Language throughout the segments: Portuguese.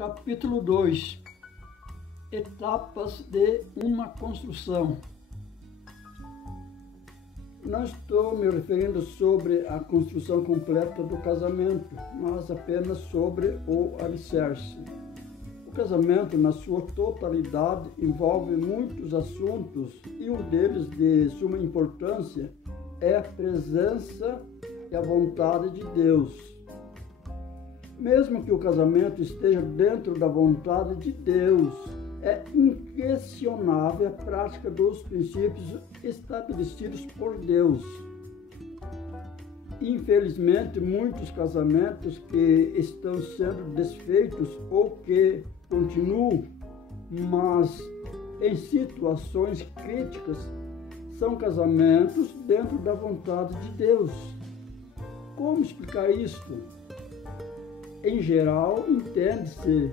Capítulo 2. Etapas de uma construção. Não estou me referindo sobre a construção completa do casamento, mas apenas sobre o alicerce. O casamento, na sua totalidade, envolve muitos assuntos e um deles de suma importância é a presença e a vontade de Deus. Mesmo que o casamento esteja dentro da vontade de Deus, é inquestionável a prática dos princípios estabelecidos por Deus. Infelizmente, muitos casamentos que estão sendo desfeitos ou que continuam, mas em situações críticas, são casamentos dentro da vontade de Deus. Como explicar isto? Em geral, entende-se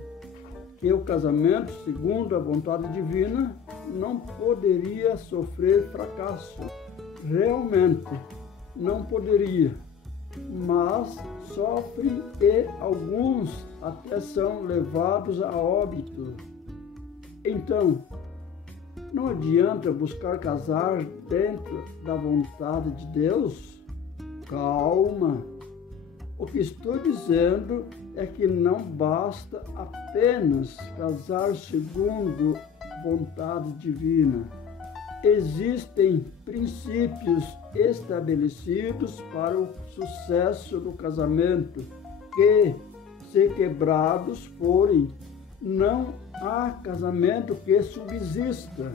que o casamento, segundo a vontade divina, não poderia sofrer fracasso. Realmente, não poderia, mas sofre e alguns até são levados a óbito. Então, não adianta buscar casar dentro da vontade de Deus? Calma! O que estou dizendo é que não basta apenas casar segundo vontade divina. Existem princípios estabelecidos para o sucesso do casamento que, se quebrados forem, não há casamento que subsista.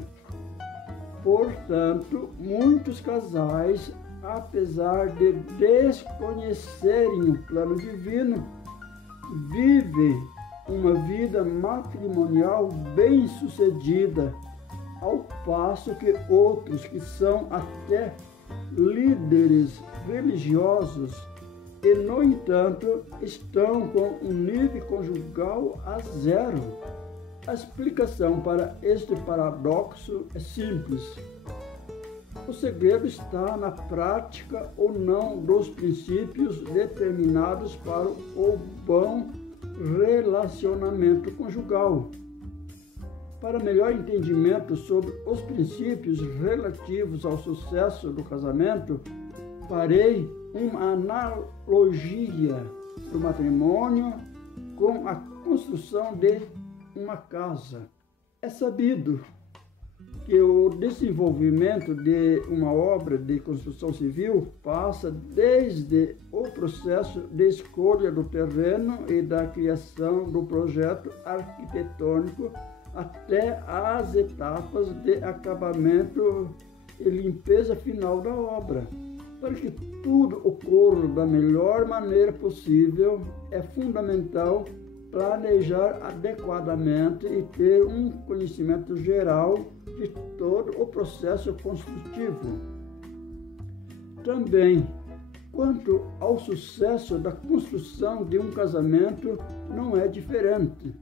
Portanto, muitos casais, apesar de desconhecerem o plano divino, vivem uma vida matrimonial bem-sucedida, ao passo que outros que são até líderes religiosos e, no entanto, estão com um nível conjugal a zero. A explicação para este paradoxo é simples. O segredo está na prática ou não dos princípios determinados para o bom relacionamento conjugal. Para melhor entendimento sobre os princípios relativos ao sucesso do casamento, farei uma analogia do matrimônio com a construção de uma casa. É sabido que o desenvolvimento de uma obra de construção civil passa desde o processo de escolha do terreno e da criação do projeto arquitetônico até as etapas de acabamento e limpeza final da obra. Para que tudo ocorra da melhor maneira possível, é fundamental planejar adequadamente e ter um conhecimento geral de todo o processo construtivo. Também, quanto ao sucesso da construção de um casamento, não é diferente.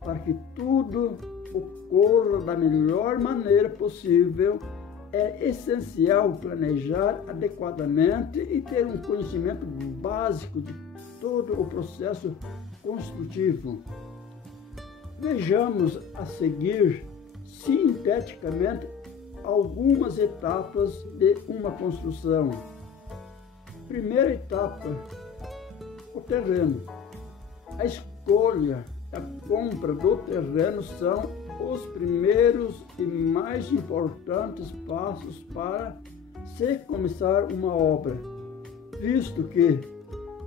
Para que tudo ocorra da melhor maneira possível, é essencial planejar adequadamente e ter um conhecimento básico de todo o processo construtivo. Vejamos a seguir, sinteticamente, algumas etapas de uma construção. Primeira etapa, o terreno. A escolha, a compra do terreno são os primeiros e mais importantes passos para se começar uma obra, visto que,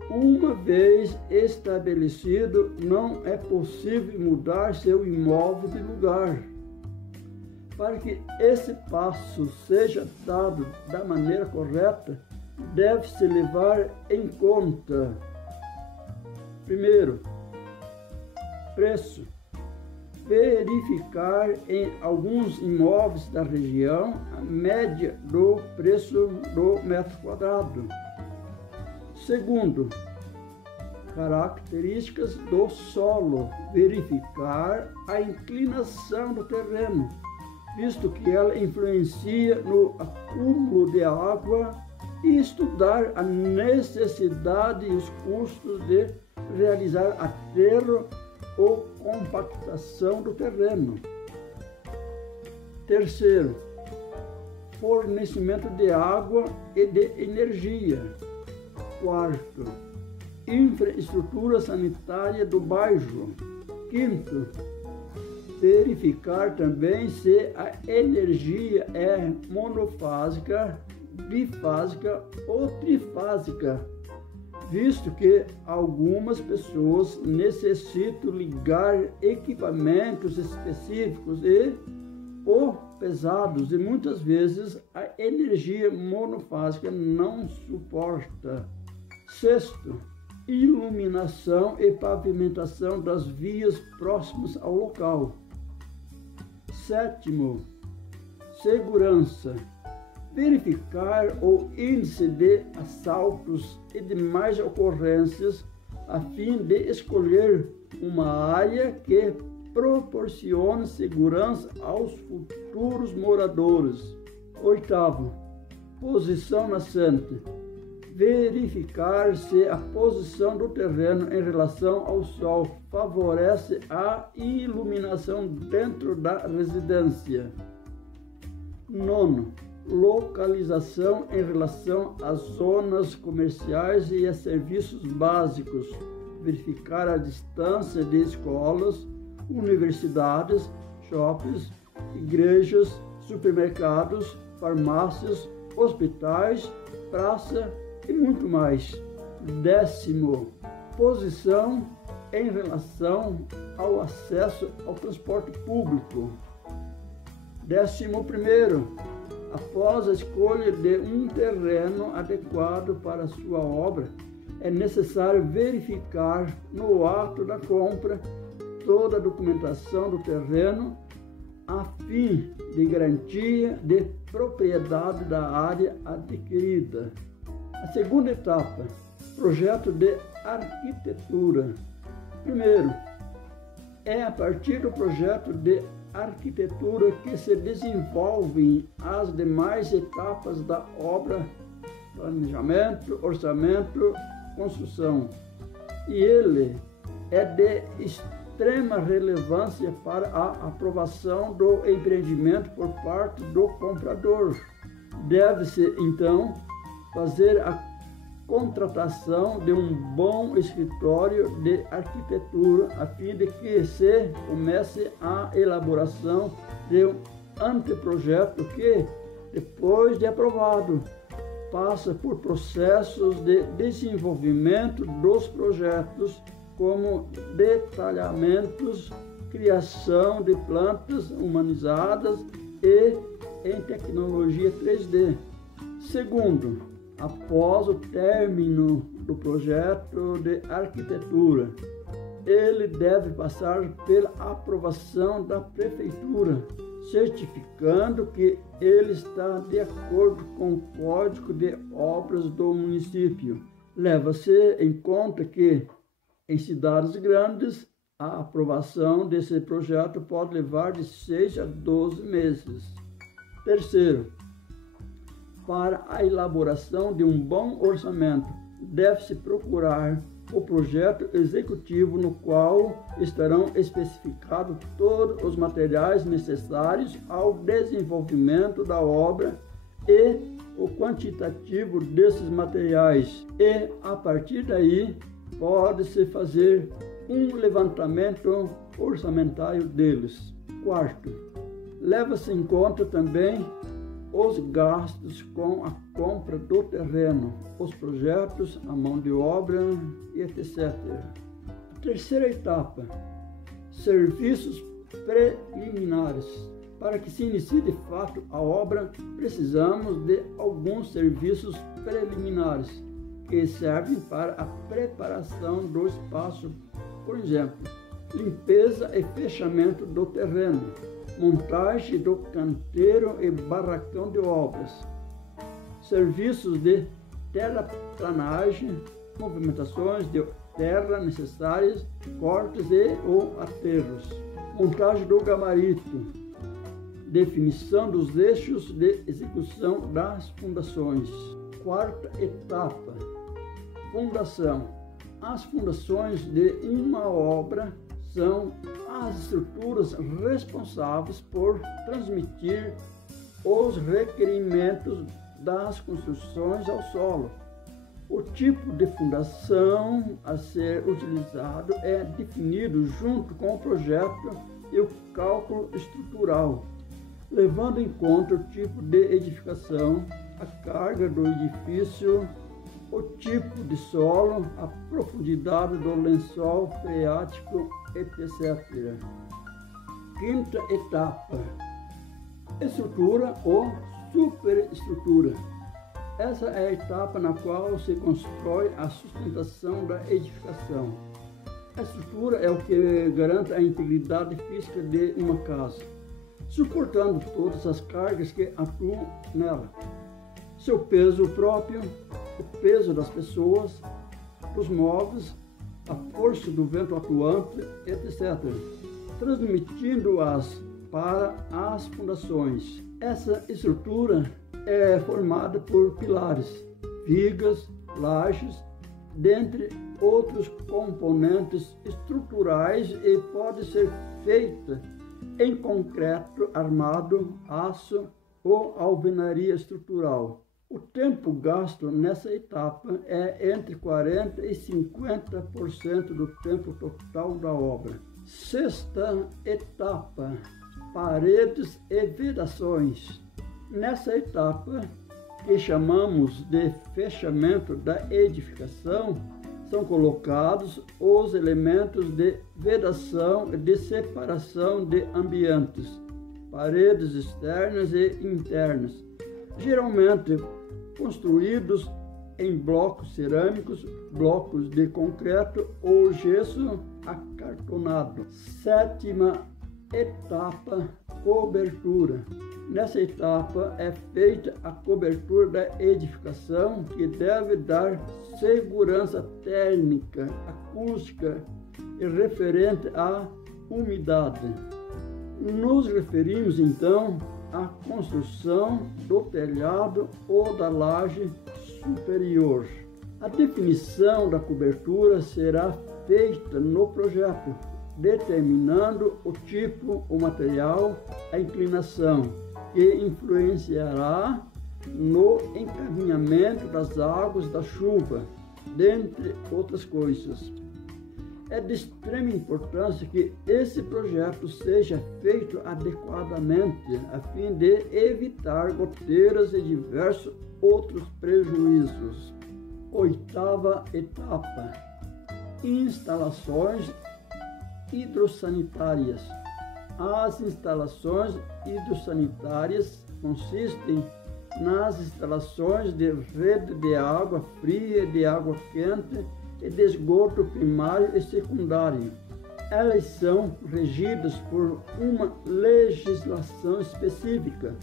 uma vez estabelecido, não é possível mudar seu imóvel de lugar. Para que esse passo seja dado da maneira correta, deve-se levar em conta, primeiro, preço. Verificar em alguns imóveis da região a média do preço do metro quadrado. Segundo, características do solo. Verificar a inclinação do terreno, visto que ela influencia no acúmulo de água, e estudar a necessidade e os custos de realizar aterro ou compactação do terreno. Terceiro, fornecimento de água e de energia. Quarto, infraestrutura sanitária do bairro. Quinto, verificar também se a energia é monofásica, bifásica ou trifásica, visto que algumas pessoas necessitam ligar equipamentos específicos ou pesados e muitas vezes a energia monofásica não suporta. Sexto, iluminação e pavimentação das vias próximas ao local. Sétimo, segurança. Verificar o índice de assaltos e demais ocorrências a fim de escolher uma área que proporcione segurança aos futuros moradores. Oitavo, posição nascente. Verificar se a posição do terreno em relação ao sol favorece a iluminação dentro da residência. Nono, localização em relação às zonas comerciais e a serviços básicos. Verificar a distância de escolas, universidades, shoppings, igrejas, supermercados, farmácias, hospitais, praça e muito mais. Décimo, posição em relação ao acesso ao transporte público. 11º, após a escolha de um terreno adequado para a sua obra, é necessário verificar no ato da compra toda a documentação do terreno a fim de garantia de propriedade da área adquirida. A segunda etapa, projeto de arquitetura. Primeiro, é a partir do projeto de arquitetura que se desenvolvem as demais etapas da obra: planejamento, orçamento, construção. E ele é de extrema relevância para a aprovação do empreendimento por parte do comprador. Deve-se, então, fazer a contratação de um bom escritório de arquitetura a fim de que se comece a elaboração de um anteprojeto que, depois de aprovado, passa por processos de desenvolvimento dos projetos, como detalhamentos, criação de plantas humanizadas e em tecnologia 3D. Segundo, após o término do projeto de arquitetura, ele deve passar pela aprovação da prefeitura, certificando que ele está de acordo com o Código de Obras do município. Leva-se em conta que, em cidades grandes, a aprovação desse projeto pode levar de 6 a 12 meses. Terceiro, para a elaboração de um bom orçamento, deve-se procurar o projeto executivo no qual estarão especificados todos os materiais necessários ao desenvolvimento da obra e o quantitativo desses materiais. E, a partir daí, pode-se fazer um levantamento orçamentário deles. Quarto, leva-se em conta também os gastos com a compra do terreno, os projetos, a mão de obra e etc. Terceira etapa, serviços preliminares. Para que se inicie de fato a obra, precisamos de alguns serviços preliminares que servem para a preparação do espaço, por exemplo, limpeza e fechamento do terreno, montagem do canteiro e barracão de obras, serviços de terraplanagem, movimentações de terra necessárias, cortes e ou aterros, montagem do gabarito, definição dos eixos de execução das fundações. Quarta etapa, fundação. As fundações de uma obra são as estruturas responsáveis por transmitir os requerimentos das construções ao solo. O tipo de fundação a ser utilizado é definido junto com o projeto e o cálculo estrutural, levando em conta o tipo de edificação, a carga do edifício, o tipo de solo, a profundidade do lençol freático, etc. Quinta etapa: estrutura ou superestrutura. Essa é a etapa na qual se constrói a sustentação da edificação. A estrutura é o que garante a integridade física de uma casa, suportando todas as cargas que atuam nela. Seu peso próprio, o peso das pessoas, dos móveis, a força do vento atuante, etc., transmitindo-as para as fundações. Essa estrutura é formada por pilares, vigas, lajes, dentre outros componentes estruturais, e pode ser feita em concreto armado, aço ou alvenaria estrutural. O tempo gasto nessa etapa é entre 40% e 50% do tempo total da obra. Sexta etapa: paredes e vedações. Nessa etapa, que chamamos de fechamento da edificação, são colocados os elementos de vedação e de separação de ambientes, paredes externas e internas, geralmente construídos em blocos cerâmicos, blocos de concreto ou gesso acartonado. Sétima etapa: cobertura. Nessa etapa é feita a cobertura da edificação, que deve dar segurança térmica, acústica e referente à umidade. Nos referimos então à construção do telhado ou da laje superior. A definição da cobertura será feita no projeto, determinando o tipo, o material, a inclinação, que influenciará no encaminhamento das águas da chuva, dentre outras coisas. É de extrema importância que esse projeto seja feito adequadamente, a fim de evitar goteiras e diversos outros prejuízos. Oitava etapa: instalações hidrossanitárias. As instalações hidrossanitárias consistem nas instalações de rede de água fria, de água quente e de esgoto primário e secundário. Elas são regidas por uma legislação específica,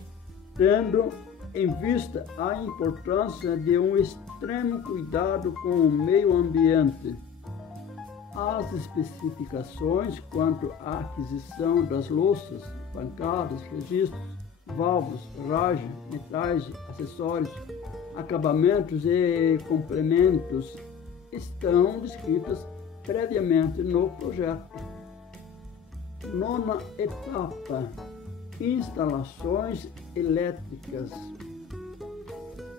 tendo em vista a importância de um extremo cuidado com o meio ambiente. As especificações quanto à aquisição das louças, bancadas, registros, válvulas, ferragem, metais, acessórios, acabamentos e complementos estão descritas previamente no projeto. Nona etapa: instalações elétricas.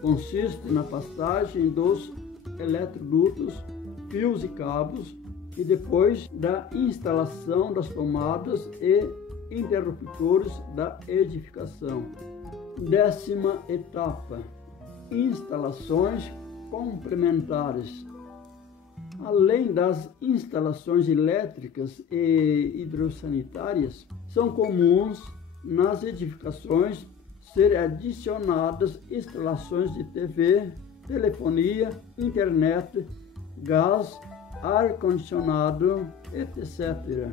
Consiste na passagem dos eletrodutos, fios e cabos, e depois da instalação das tomadas e interruptores da edificação. Décima etapa: instalações complementares. Além das instalações elétricas e hidrossanitárias, são comuns nas edificações serem adicionadas instalações de TV, telefonia, internet, gás, ar-condicionado, etc.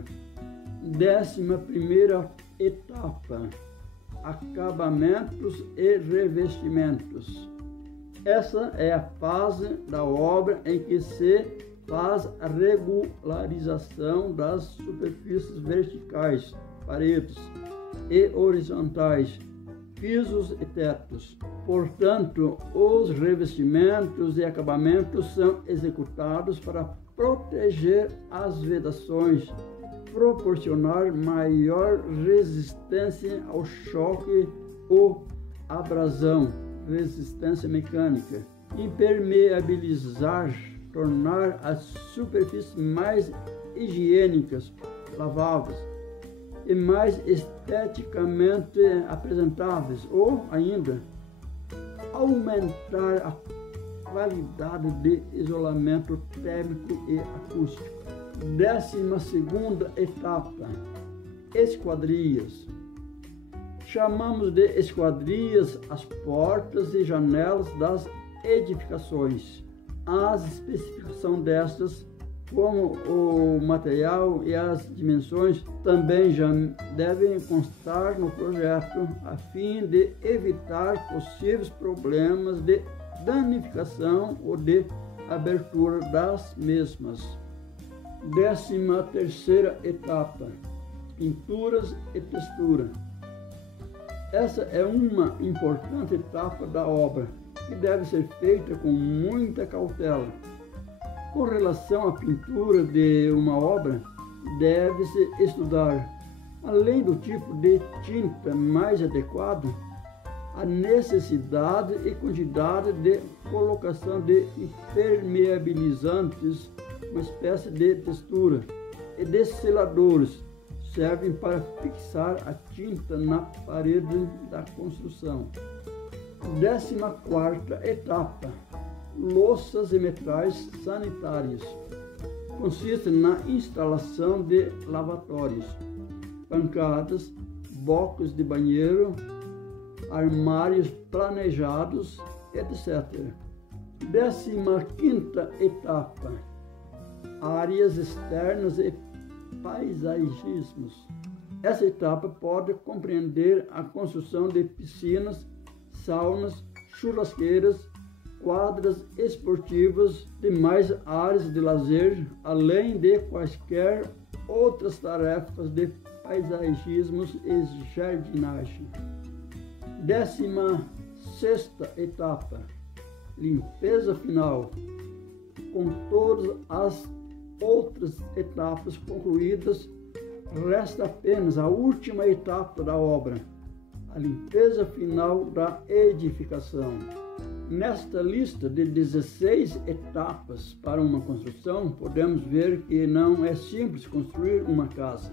11ª etapa: acabamentos e revestimentos. Essa é a fase da obra em que se faz a regularização das superfícies verticais, paredes, e horizontais, pisos e tetos. Portanto, os revestimentos e acabamentos são executados para proteger as vedações, proporcionar maior resistência ao choque ou abrasão, resistência mecânica, impermeabilizar, tornar as superfícies mais higiênicas, laváveis e mais esteticamente apresentáveis, ou ainda aumentar a qualidade de isolamento térmico e acústico. 12ª etapa: esquadrias. Chamamos de esquadrias as portas e janelas das edificações. As especificações destas, como o material e as dimensões, também já devem constar no projeto, a fim de evitar possíveis problemas de danificação ou de abertura das mesmas. 13ª etapa: pinturas e textura. Essa é uma importante etapa da obra, que deve ser feita com muita cautela. Com relação à pintura de uma obra, deve-se estudar, além do tipo de tinta mais adequado, a necessidade e quantidade de colocação de impermeabilizantes, uma espécie de textura, e de seladores, servem para fixar a tinta na parede da construção. 14ª etapa: louças e metais sanitários. Consiste na instalação de lavatórios, bancadas, blocos de banheiro, armários planejados, etc. 15ª etapa: áreas externas e paisagismos. Essa etapa pode compreender a construção de piscinas, saunas, churrasqueiras, quadras esportivas, demais áreas de lazer, além de quaisquer outras tarefas de paisagismos e jardinagem. 16ª etapa: limpeza final. Com todas as outras etapas concluídas, resta apenas a última etapa da obra, a limpeza final da edificação. Nesta lista de 16 etapas para uma construção, podemos ver que não é simples construir uma casa.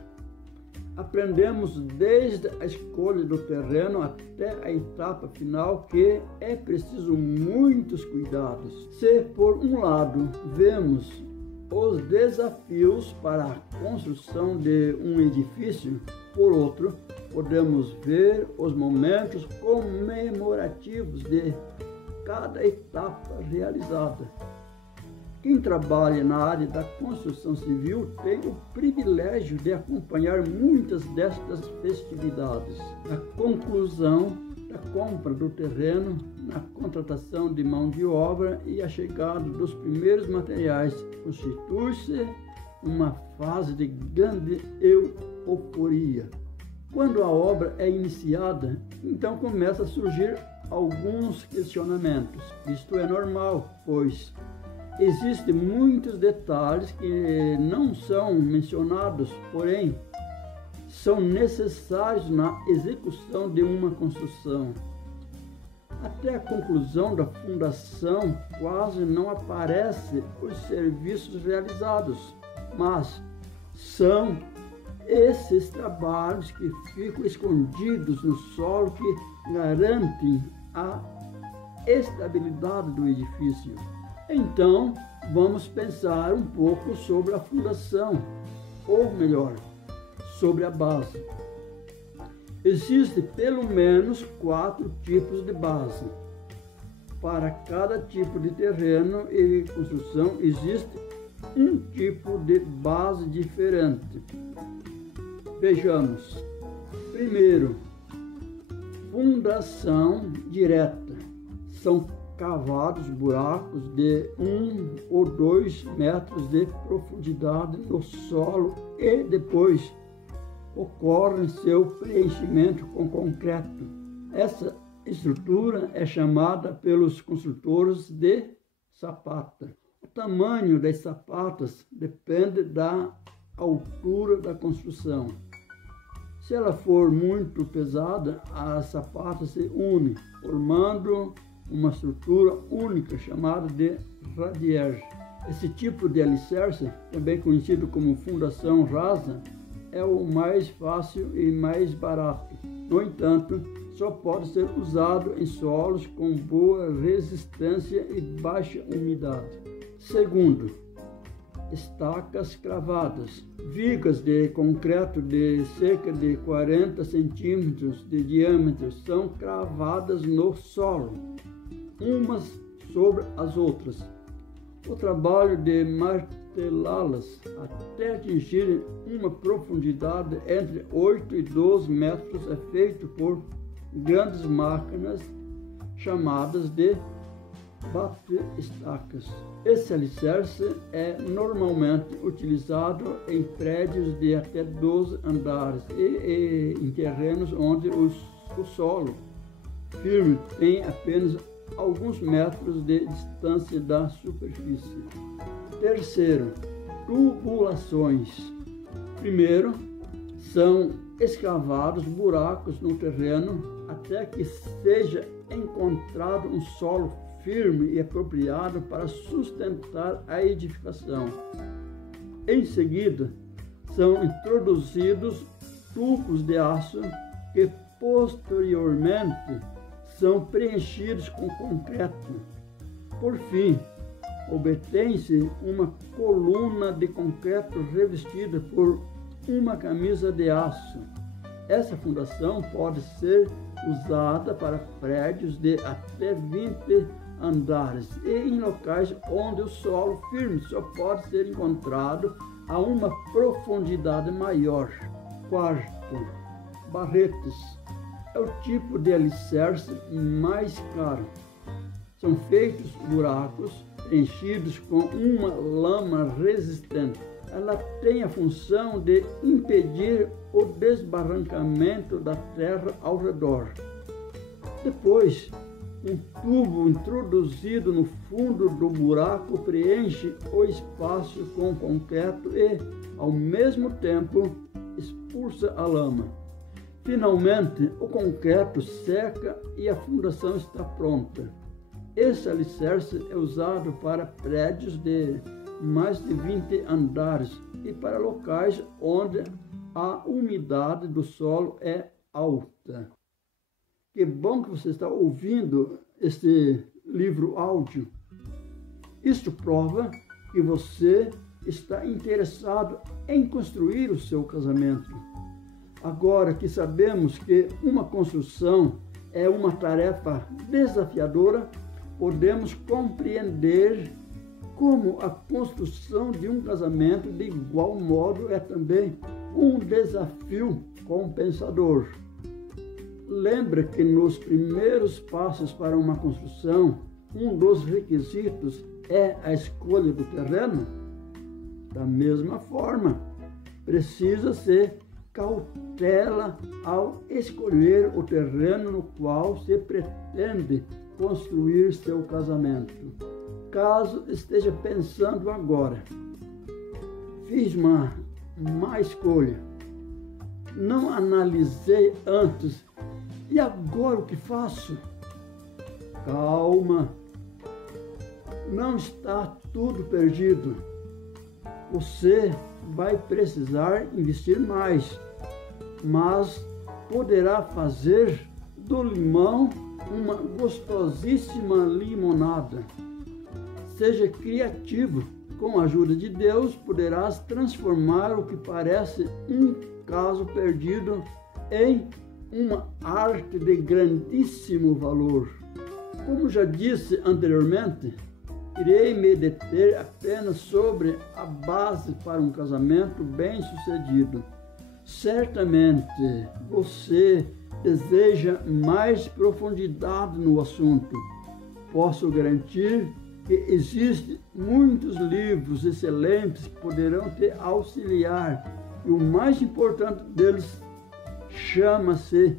Aprendemos desde a escolha do terreno até a etapa final que é preciso muitos cuidados. Se, por um lado, vemos os desafios para a construção de um edifício, por outro, podemos ver os momentos comemorativos de cada etapa realizada. Quem trabalha na área da construção civil tem o privilégio de acompanhar muitas destas festividades. A conclusão da compra do terreno, na contratação de mão de obra e a chegada dos primeiros materiais constitui-se uma fase de grande euforia. Quando a obra é iniciada, então começa a surgir alguns questionamentos. Isto é normal, pois existem muitos detalhes que não são mencionados, porém, são necessários na execução de uma construção. Até a conclusão da fundação, quase não aparecem os serviços realizados, mas são esses trabalhos que ficam escondidos no solo que garantem a estabilidade do edifício. Então, vamos pensar um pouco sobre a fundação, ou melhor, sobre a base. Existem pelo menos 4 tipos de base. Para cada tipo de terreno e construção, existe um tipo de base diferente. Vejamos. Primeiro, fundação direta. São cavados buracos de 1 ou 2 metros de profundidade no solo e depois ocorre seu preenchimento com concreto. Essa estrutura é chamada pelos construtores de sapata. O tamanho das sapatas depende da altura da construção. Se ela for muito pesada, a sapata se une, formando uma estrutura única chamada de radier. Esse tipo de alicerce, também conhecido como fundação rasa, é o mais fácil e mais barato. No entanto, só pode ser usado em solos com boa resistência e baixa umidade. Segundo, estacas cravadas. Vigas de concreto de cerca de 40 centímetros de diâmetro são cravadas no solo, umas sobre as outras. O trabalho de martelá-las até atingir uma profundidade entre 8 e 12 metros é feito por grandes máquinas chamadas de bate-estacas. Esse alicerce é normalmente utilizado em prédios de até 12 andares e em terrenos onde o solo firme tem apenas alguns metros de distância da superfície. Terceiro, tubulações. Primeiro, são escavados buracos no terreno até que seja encontrado um solo firme e apropriado para sustentar a edificação. Em seguida, são introduzidos tubos de aço que posteriormente são preenchidos com concreto. Por fim, obtém-se uma coluna de concreto revestida por uma camisa de aço. Essa fundação pode ser usada para prédios de até 20 andares e em locais onde o solo firme só pode ser encontrado a uma profundidade maior. Quarto, barretes. É o tipo de alicerce mais caro. São feitos buracos preenchidos com uma lama resistente. Ela tem a função de impedir o desbarrancamento da terra ao redor. Depois, um tubo introduzido no fundo do buraco preenche o espaço com concreto e, ao mesmo tempo, expulsa a lama. Finalmente, o concreto seca e a fundação está pronta. Esse alicerce é usado para prédios de mais de 20 andares e para locais onde a umidade do solo é alta. Que bom que você está ouvindo este livro áudio. Isto prova que você está interessado em construir o seu casamento. Agora que sabemos que uma construção é uma tarefa desafiadora, podemos compreender como a construção de um casamento de igual modo é também um desafio compensador. Lembra que nos primeiros passos para uma construção, um dos requisitos é a escolha do terreno? Da mesma forma, precisa-se cautela ao escolher o terreno no qual se pretende construir seu casamento. Caso esteja pensando agora, fiz uma má escolha, não analisei antes, e agora o que faço? Calma, não está tudo perdido. Você vai precisar investir mais, mas poderá fazer do limão uma gostosíssima limonada. Seja criativo. Com a ajuda de Deus, poderás transformar o que parece um caso perdido em uma arte de grandíssimo valor. Como já disse anteriormente, irei me deter apenas sobre a base para um casamento bem-sucedido. Certamente você deseja mais profundidade no assunto. Posso garantir que existem muitos livros excelentes que poderão te auxiliar, e o mais importante deles chama-se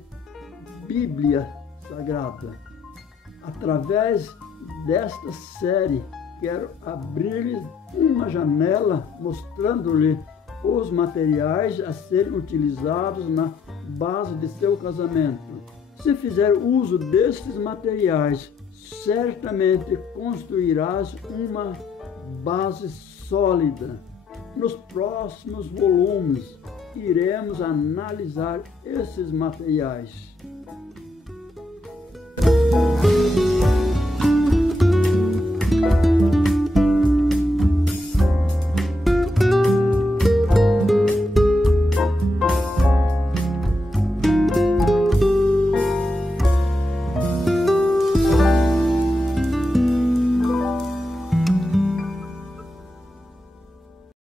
Bíblia Sagrada. Através desta série, quero abrir-lhe uma janela mostrando-lhe os materiais a serem utilizados na base de seu casamento. Se fizer uso destes materiais, certamente construirás uma base sólida. Nos próximos volumes, iremos analisar esses materiais.